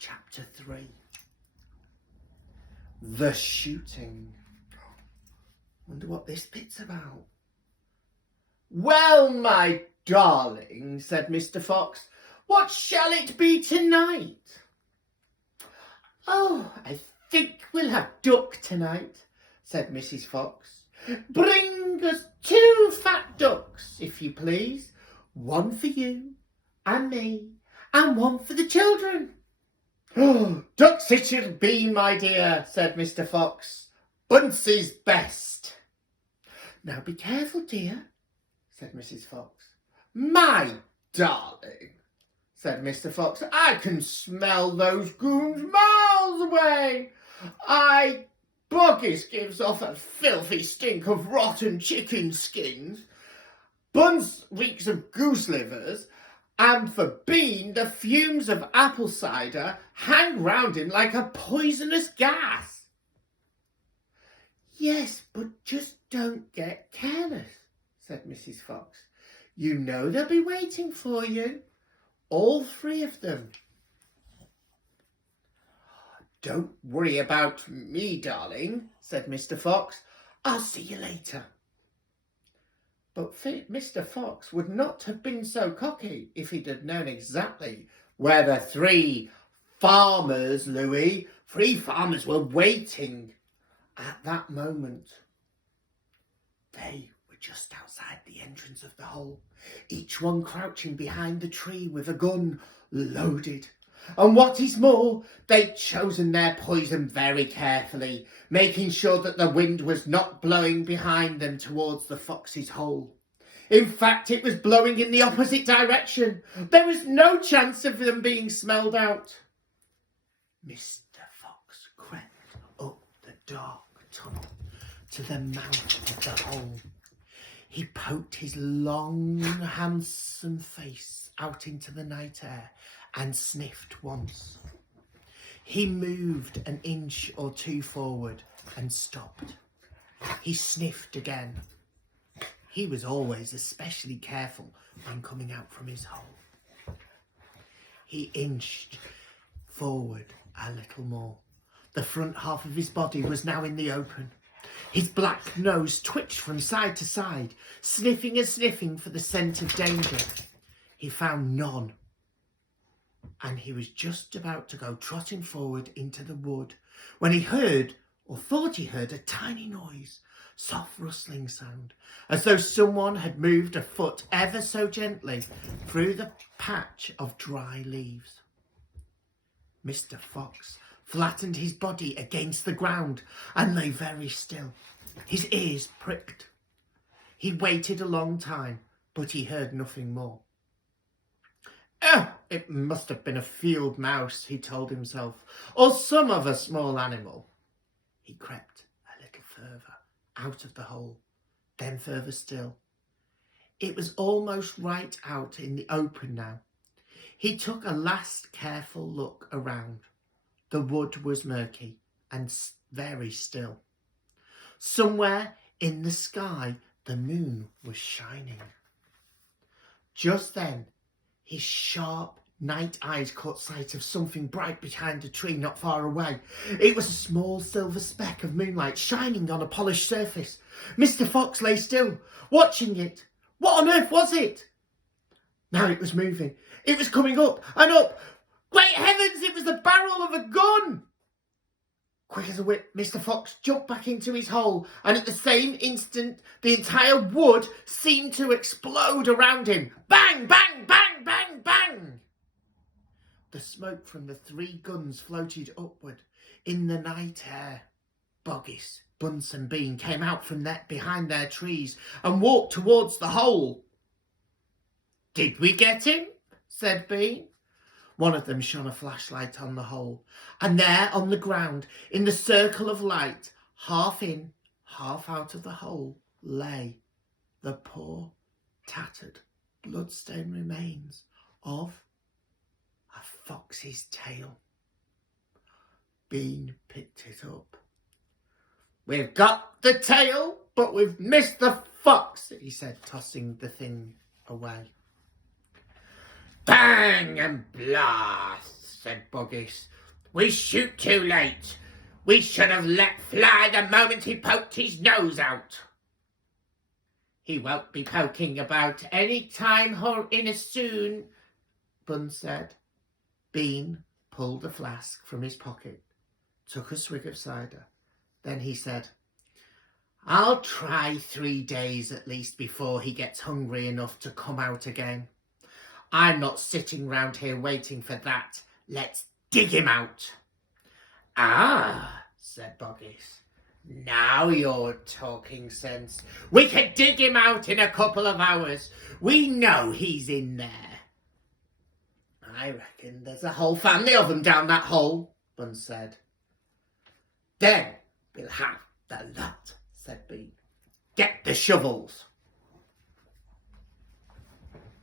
Chapter 3. The shooting. Wonder what this bit's about. Well, my darling, said Mr. Fox, what shall it be tonight? Oh, I think we'll have duck tonight, said Mrs. Fox. Bring us 2 fat ducks, if you please. 1 for you and me, and 1 for the children. Oh, ducks it shall be, my dear, said Mr. Fox. Bunce's best. Now be careful, dear, said Mrs. Fox. My darling, said Mr. Fox, I can smell those goons miles away. Boggis gives off a filthy stink of rotten chicken skins. Bunce reeks of goose livers, and for Bean the fumes of apple cider hang round him like a poisonous gas. Yes, but just don't get careless, said Mrs. Fox. You know they'll be waiting for you, all 3 of them. Don't worry about me, darling, said Mr. Fox. I'll see you later. But Mr. Fox would not have been so cocky if he'd have known exactly where the 3 farmers, Louis, 3 farmers were waiting at that moment. They were just outside the entrance of the hole, each one crouching behind the tree with a gun loaded. And what is more, they'd chosen their poison very carefully, making sure that the wind was not blowing behind them towards the fox's hole. In fact, it was blowing in the opposite direction. There was no chance of them being smelled out. Mr. Fox crept up the dark tunnel to the mouth of the hole. He poked his long, handsome face out into the night air and sniffed once. He moved an inch or 2 forward and stopped. He sniffed again. He was always especially careful when coming out from his hole. He inched forward a little more. The front half of his body was now in the open. His black nose twitched from side to side, sniffing and sniffing for the scent of danger. He found none, and he was just about to go trotting forward into the wood when he heard, or thought he heard, a tiny noise, soft rustling sound, as though someone had moved a foot ever so gently through the patch of dry leaves. Mr. Fox flattened his body against the ground and lay very still. His ears pricked. He waited a long time, but he heard nothing more. Oh, it must have been a field mouse, he told himself, or some other small animal. He crept a little further out of the hole, then further still. It was almost right out in the open now. He took a last careful look around. The wood was murky and very still. Somewhere in the sky, the moon was shining. Just then, his sharp night eyes caught sight of something bright behind a tree not far away. It was a small silver speck of moonlight shining on a polished surface. Mr. Fox lay still, watching it. What on earth was it? Now it was moving. It was coming up and up. Great heavens, it was the barrel of a gun! Quick as a whip, Mr. Fox jumped back into his hole, and at the same instant, the entire wood seemed to explode around him. Bang, bang, bang, bang, bang! The smoke from the 3 guns floated upward in the night air. Boggis, Bunce and Bean came out from behind their trees and walked towards the hole. Did we get him? Said Bean. One of them shone a flashlight on the hole, and there on the ground, in the circle of light, half in, half out of the hole, lay the poor, tattered, blood-stained remains of a fox's tail. Bean picked it up. We've got the tail, but we've missed the fox, he said, tossing the thing away. Bang and blast! said Buggis. We shoot too late. We should have let fly the moment he poked his nose out. He won't be poking about any time in soon, Bun said. Bean pulled a flask from his pocket, took a swig of cider. Then he said, I'll try 3 days at least before he gets hungry enough to come out again. I'm not sitting round here waiting for that. Let's dig him out. Ah, said Buggis. Now you're talking sense. We can dig him out in a couple of hours. We know he's in there. I reckon there's a whole family of them down that hole, Bun said. Then we'll have the lot, said Bean. Get the shovels.